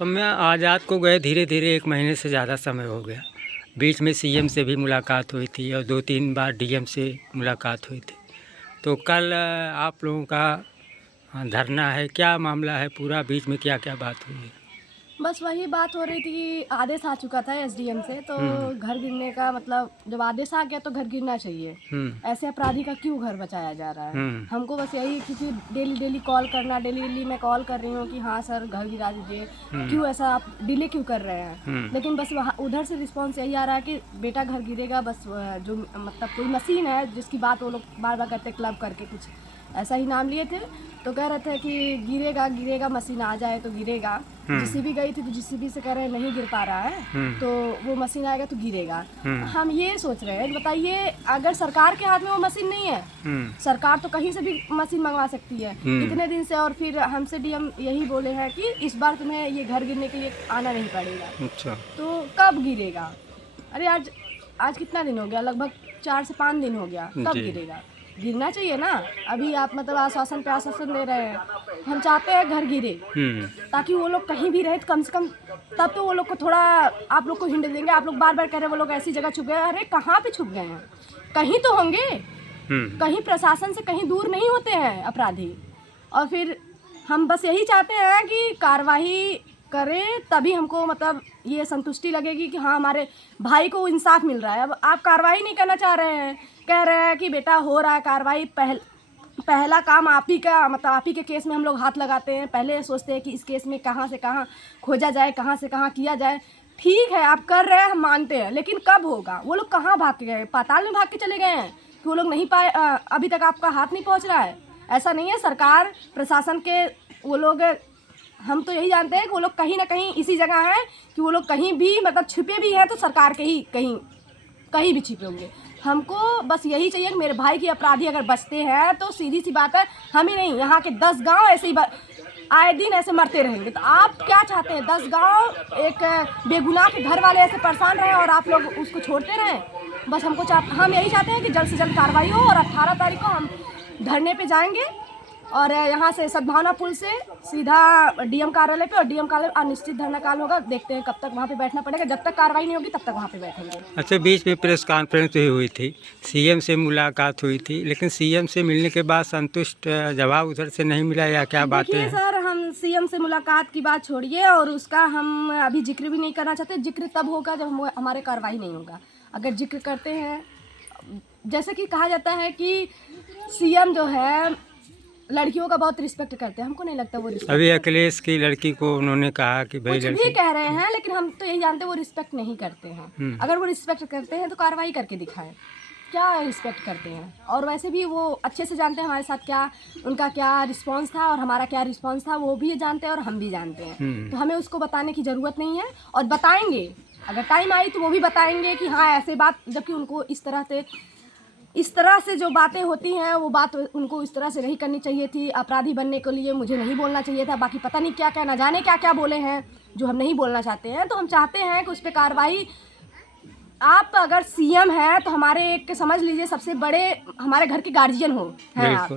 समय आज़ाद को गए धीरे धीरे 1 महीने से ज़्यादा समय हो गया। बीच में सीएम से भी मुलाकात हुई थी और 2-3 बार डीएम से मुलाकात हुई थी। तो कल आप लोगों का धरना है, क्या मामला है पूरा, बीच में क्या क्या बात हुई है? बस वही बात हो रही थी कि आदेश आ चुका था एसडीएम से, तो घर गिरने का मतलब जब आदेश आ गया तो घर गिरना चाहिए। ऐसे अपराधी का क्यों घर बचाया जा रहा है? हमको बस यही, क्योंकि डेली कॉल करना, डेली मैं कॉल कर रही हूँ कि हाँ सर घर गिरा दीजिए, क्यों ऐसा आप डिले क्यों कर रहे हैं? लेकिन बस वहाँ उधर से रिस्पॉन्स यही आ रहा है कि बेटा घर गिरेगा। बस जो मतलब कोई मशीन है जिसकी बात वो लोग बार बार करते, क्लब करके कुछ ऐसा ही नाम लिए थे, तो कह रहे थे कि गिरेगा, मशीन आ जाए तो गिरेगा। जीसीबी गई थी तो जीसीबी से कह रहे हैं नहीं गिर पा रहा है, तो वो मशीन आएगा तो गिरेगा। हम ये सोच रहे हैं, बताइए अगर सरकार के हाथ में वो मशीन नहीं है, सरकार तो कहीं से भी मशीन मंगवा सकती है इतने दिन से, और फिर हमसे डीएम यही बोले हैं कि इस बार तुम्हें ये घर गिरने के लिए आना नहीं पड़ेगा। अच्छा, तो कब गिरेगा? अरे आज कितना दिन हो गया? लगभग 4 से 5 दिन हो गया। कब गिरेगा? गिरना चाहिए ना। अभी आप मतलब आश्वासन पे आश्वासन दे रहे हैं। हम चाहते हैं घर गिरे, ताकि वो लोग कहीं भी रहे तो कम से कम तब तो वो लोग को थोड़ा आप लोग को हिंट देंगे। आप लोग बार बार कह रहे हैं वो लोग ऐसी जगह छुप गए। अरे कहाँ पे छुप गए हैं? कहीं तो होंगे, कहीं प्रशासन से कहीं दूर नहीं होते हैं अपराधी। और फिर हम बस यही चाहते हैं कि कार्रवाई करें, तभी हमको मतलब ये संतुष्टि लगेगी कि हाँ हमारे भाई को इंसाफ मिल रहा है। अब आप कार्रवाई नहीं करना चाह रहे हैं, कह रहे हैं कि बेटा हो रहा है कार्रवाई। पहला काम आप ही का, मतलब आप ही के केस में हम लोग हाथ लगाते हैं। पहले सोचते हैं कि इस केस में कहाँ से कहाँ खोजा जाए, कहाँ से कहाँ किया जाए। ठीक है आप कर रहे हैं, हम मानते हैं, लेकिन कब होगा? वो लोग कहाँ भाग के गए? पाताल में भाग के चले गए हैं कि वो लोग नहीं पाए? अभी तक आपका हाथ नहीं पहुँच रहा है? ऐसा नहीं है। सरकार प्रशासन के वो लोग, हम तो यही जानते हैं कि वो लोग कहीं ना कहीं इसी जगह हैं कि वो लोग कहीं भी मतलब छिपे भी हैं तो सरकार के ही कहीं भी छिपे होंगे। हमको बस यही चाहिए कि मेरे भाई के अपराधी अगर बचते हैं तो सीधी सी बात है, हम ही नहीं यहाँ के 10 गांव ऐसे ही आए दिन ऐसे मरते रहेंगे। तो आप क्या चाहते हैं? 10 गांव एक बेगुनाह के घर वाले ऐसे परेशान रहे और आप लोग उसको छोड़ते रहें? बस हम यही चाहते हैं कि जल्द से जल्द कार्रवाई हो। और 18 तारीख को हम धरने पे जाएंगे और यहाँ से सद्भावना पुल से सीधा डीएम कार्यालय पे, और डीएम कार्यालय अनिश्चित धरना काल होगा। देखते हैं कब तक वहाँ पे बैठना पड़ेगा। जब तक कार्रवाई नहीं होगी तब तक वहाँ पे बैठेंगे। अच्छा, बीच में प्रेस कॉन्फ्रेंस भी हुई थी, सीएम से मुलाकात हुई थी, लेकिन सीएम से मिलने के बाद संतुष्ट जवाब उधर से नहीं मिला, या क्या बातें हैं? सर, हम सीएम से मुलाकात की बात छोड़िए और उसका हम अभी जिक्र भी नहीं करना चाहते। जिक्र तब होगा जब हमारे कार्रवाई नहीं होगा। अगर जिक्र करते हैं, जैसे कि कहा जाता है कि सीएम जो है लड़कियों का बहुत रिस्पेक्ट करते हैं, हमको नहीं लगता वो रिस्पेक्ट। अभी अखिलेश की लड़की को उन्होंने कहा कि भाई कुछ भी कह रहे हैं, लेकिन हम तो यही जानते हैं वो रिस्पेक्ट नहीं करते हैं। अगर वो रिस्पेक्ट करते हैं तो कार्रवाई करके दिखाएं क्या रिस्पेक्ट करते हैं। और वैसे भी वो अच्छे से जानते हैं हमारे साथ क्या उनका क्या रिस्पांस था और हमारा क्या रिस्पांस था, वो भी जानते हैं और हम भी जानते हैं। तो हमें उसको बताने की ज़रूरत नहीं है, और बताएंगे अगर टाइम आई तो वो भी बताएंगे कि हाँ ऐसे बात, जबकि उनको इस तरह से जो बातें होती हैं वो बात उनको इस तरह से नहीं करनी चाहिए थी। अपराधी बनने के लिए मुझे नहीं बोलना चाहिए था। बाकी पता नहीं क्या क्या न जाने क्या क्या बोले हैं जो हम नहीं बोलना चाहते हैं। तो हम चाहते हैं कि उस पर कार्रवाई, आप अगर सीएम हैं तो हमारे एक समझ लीजिए सबसे बड़े हमारे घर के गार्जियन हो हैं आप,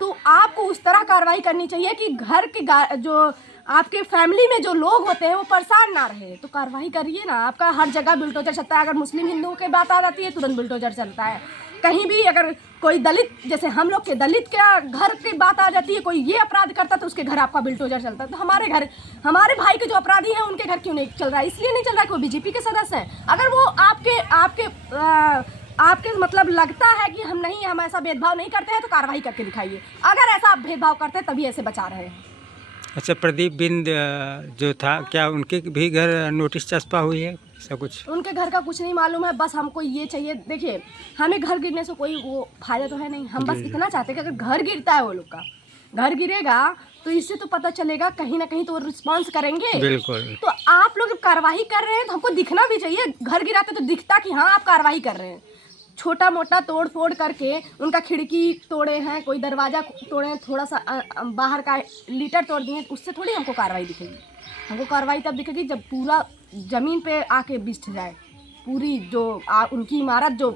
तो आपको उस तरह कार्रवाई करनी चाहिए कि घर के जो आपके फैमिली में जो लोग होते हैं वो परेशान ना रहे। तो कार्रवाई करिए ना। आपका हर जगह बुलडोजर चलता है। अगर मुस्लिम हिंदुओं की बात आ जाती है तुरंत बुलडोजर चलता है। कहीं भी अगर कोई दलित, जैसे हम लोग के दलित के घर की बात आ जाती है, कोई ये अपराध करता तो उसके घर आपका बुलडोजर चलता है। तो हमारे भाई के जो अपराधी हैं उनके घर क्यों नहीं चल रहा है? इसलिए नहीं चल रहा है कि वो बीजेपी के सदस्य हैं। अगर वो आपके मतलब लगता है कि हम ऐसा भेदभाव नहीं करते हैं तो कार्रवाई करके दिखाइए। अगर ऐसा आप भेदभाव करते हैं तभी ऐसे बचा रहे हैं। अच्छा, प्रदीप बिंद जो था, क्या उनके भी घर नोटिस चस्पा हुई है? ऐसा कुछ उनके घर का कुछ नहीं मालूम है। बस हमको ये चाहिए, देखिए हमें घर गिरने से कोई वो फायदा तो है नहीं। हम बस इतना चाहते हैं कि अगर घर गिरता है, वो लोग का घर गिरेगा तो इससे तो पता चलेगा कहीं ना कहीं तो वो रिस्पॉन्स करेंगे। बिल्कुल। तो आप लोग कार्रवाई कर रहे हैं तो हमको दिखना भी चाहिए। घर गिराते तो दिखता कि हाँ आप कार्रवाई कर रहे हैं। छोटा मोटा तोड़ फोड़ करके उनका खिड़की तोड़े हैं, कोई दरवाज़ा तोड़े हैं, थोड़ा सा बाहर का लीटर तोड़ दिए, उससे थोड़ी हमको कार्रवाई दिखेगी। हमको कार्रवाई तब दिखेगी जब पूरा ज़मीन पे आके बिछ जाए। पूरी जो उनकी इमारत जो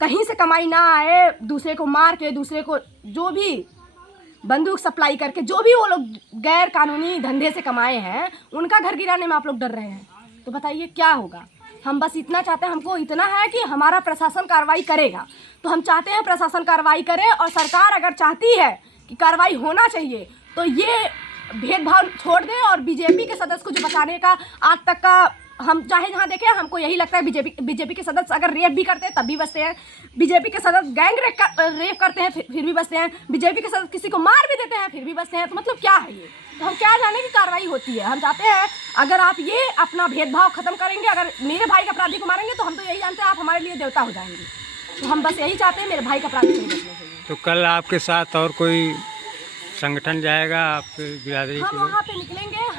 कहीं से कमाई ना आए, दूसरे को मार के, दूसरे को जो भी बंदूक सप्लाई करके, जो भी वो लोग गैर कानूनी धंधे से कमाए हैं, उनका घर गिराने में आप लोग डर रहे हैं। तो बताइए क्या होगा। हम बस इतना चाहते हैं, हमको इतना है कि हमारा प्रशासन कार्रवाई करेगा, तो हम चाहते हैं प्रशासन कार्रवाई करे। और सरकार अगर चाहती है कि कार्रवाई होना चाहिए तो ये भेदभाव छोड़ दें। और बीजेपी के सदस्य को जो बचाने का आज तक का हम चाहे जहाँ देखें, हमको यही लगता है बीजेपी के सदस्य अगर रेप भी करते हैं तब भी बचते हैं, बीजेपी के सदस्य गैंग रेप करते हैं फिर भी बचते हैं, बीजेपी के सदस्य किसी को मार भी देते हैं फिर भी बचते हैं। तो मतलब क्या है ये। तो हम क्या जाने की कार्रवाई होती है। हम चाहते हैं अगर आप ये अपना भेदभाव खत्म करेंगे, अगर मेरे भाई के अपराधी को मारेंगे तो हम तो यही जानते हैं आप हमारे लिए देवता हो जाएंगे। तो हम बस यही चाहते हैं मेरे भाई का अपराधी से बचना चाहिए। तो कल आपके साथ और कोई संगठन जाएगा आपके बिरादरी हम के लोग? वहाँ पे निकलेंगे,